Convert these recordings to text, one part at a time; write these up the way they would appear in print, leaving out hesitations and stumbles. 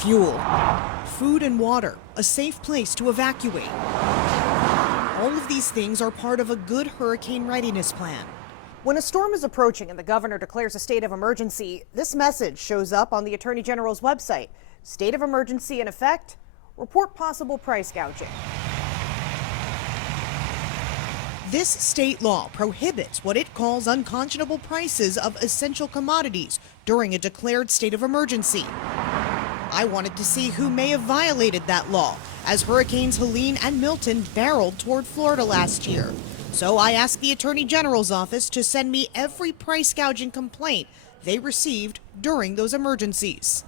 fuel, food and water, a safe place to evacuate. All of these things are part of a good hurricane readiness plan. When a storm is approaching and the governor declares a state of emergency, this message shows up on the Attorney General's website. State of emergency in effect, report possible price gouging. This state law prohibits what it calls unconscionable prices of essential commodities during a declared state of emergency. I wanted to see who may have violated that law as Hurricanes Helene and Milton barreled toward Florida last year. So I asked the Attorney General's office to send me every price gouging complaint they received during those emergencies.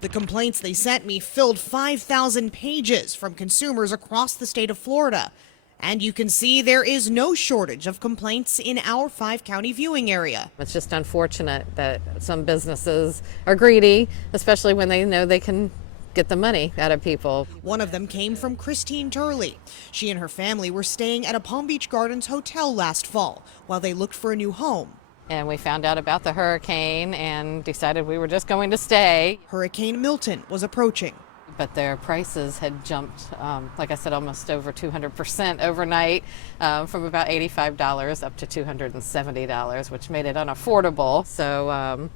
The complaints they sent me filled 5,000 pages from consumers across the state of Florida. And you can see there is no shortage of complaints in our 5-county viewing area. It's just unfortunate that some businesses are greedy, especially when they know they can get the money out of people. One of them came from Christine Turley. She and her family were staying at a Palm Beach Gardens hotel last fall while they looked for a new home. And we found out about the hurricane and decided we were just going to stay. Hurricane Milton was approaching. But their prices had jumped, like I said, almost over 200% overnight, from about $85 up to $270, which made it unaffordable. So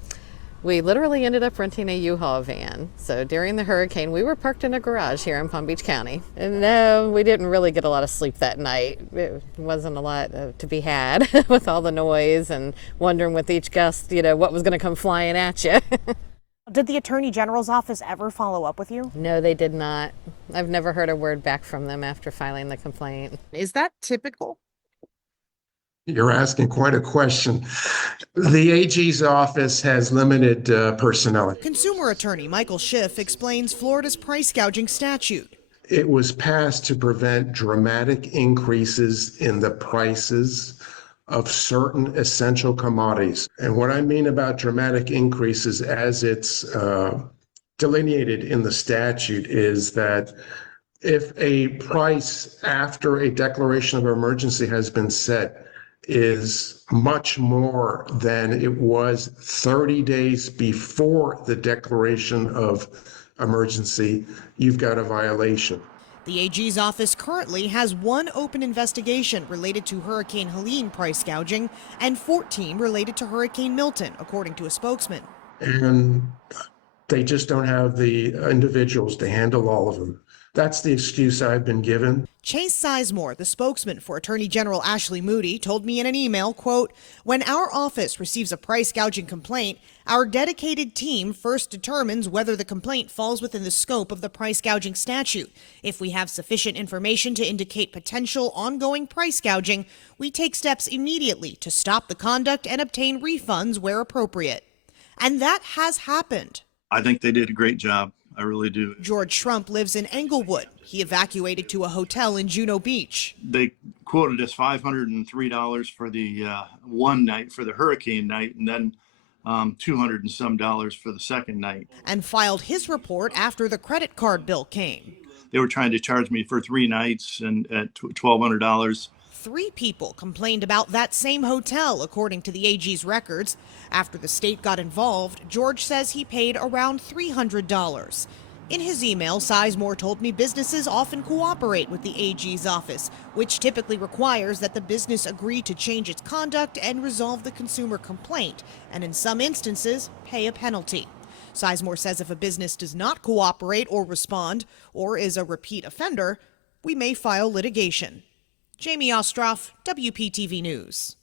we literally ended up renting a U-Haul van. So during the hurricane, we were parked in a garage here in Palm Beach County. And no, we didn't really get a lot of sleep that night. It wasn't a lot to be had with all the noise and wondering with each gust, what was going to come flying at you. Did the Attorney General's office ever follow up with you? No, they did not. I've never heard a word back from them after filing the complaint. Is that typical? You're asking quite a question. The AG's office has limited personnel. Consumer attorney Michael Schiff explains Florida's price gouging statute. It was passed to prevent dramatic increases in the prices of certain essential commodities. And what I mean about dramatic increases as it's delineated in the statute is that if a price after a declaration of emergency has been set is much more than it was 30 days before the declaration of emergency, you've got a violation. The AG's office currently has one open investigation related to Hurricane Helene price gouging and 14 related to Hurricane Milton, according to a spokesman. And they just don't have the individuals to handle all of them. That's the excuse I've been given. Chase Sizemore, the spokesman for Attorney General Ashley Moody, told me in an email, quote, "When our office receives a price gouging complaint, our dedicated team first determines whether the complaint falls within the scope of the price gouging statute. If we have sufficient information to indicate potential ongoing price gouging, we take steps immediately to stop the conduct and obtain refunds where appropriate." And that has happened. I think they did a great job. I really do. George Trump lives in Englewood. He evacuated to a hotel in Juno Beach. They quoted us $503 for the one night, for the hurricane night, and then $200 and some for the second night. And filed his report after the credit card bill came. They were trying to charge me for 3 nights and at $1,200. 3 people complained about that same hotel, according to the AG's records. After the state got involved, George says he paid around $300. In his email, Sizemore told me businesses often cooperate with the AG's office, which typically requires that the business agree to change its conduct and resolve the consumer complaint, and in some instances, pay a penalty. Sizemore says if a business does not cooperate or respond, or is a repeat offender, we may file litigation. Jamie Ostroff, WPTV News.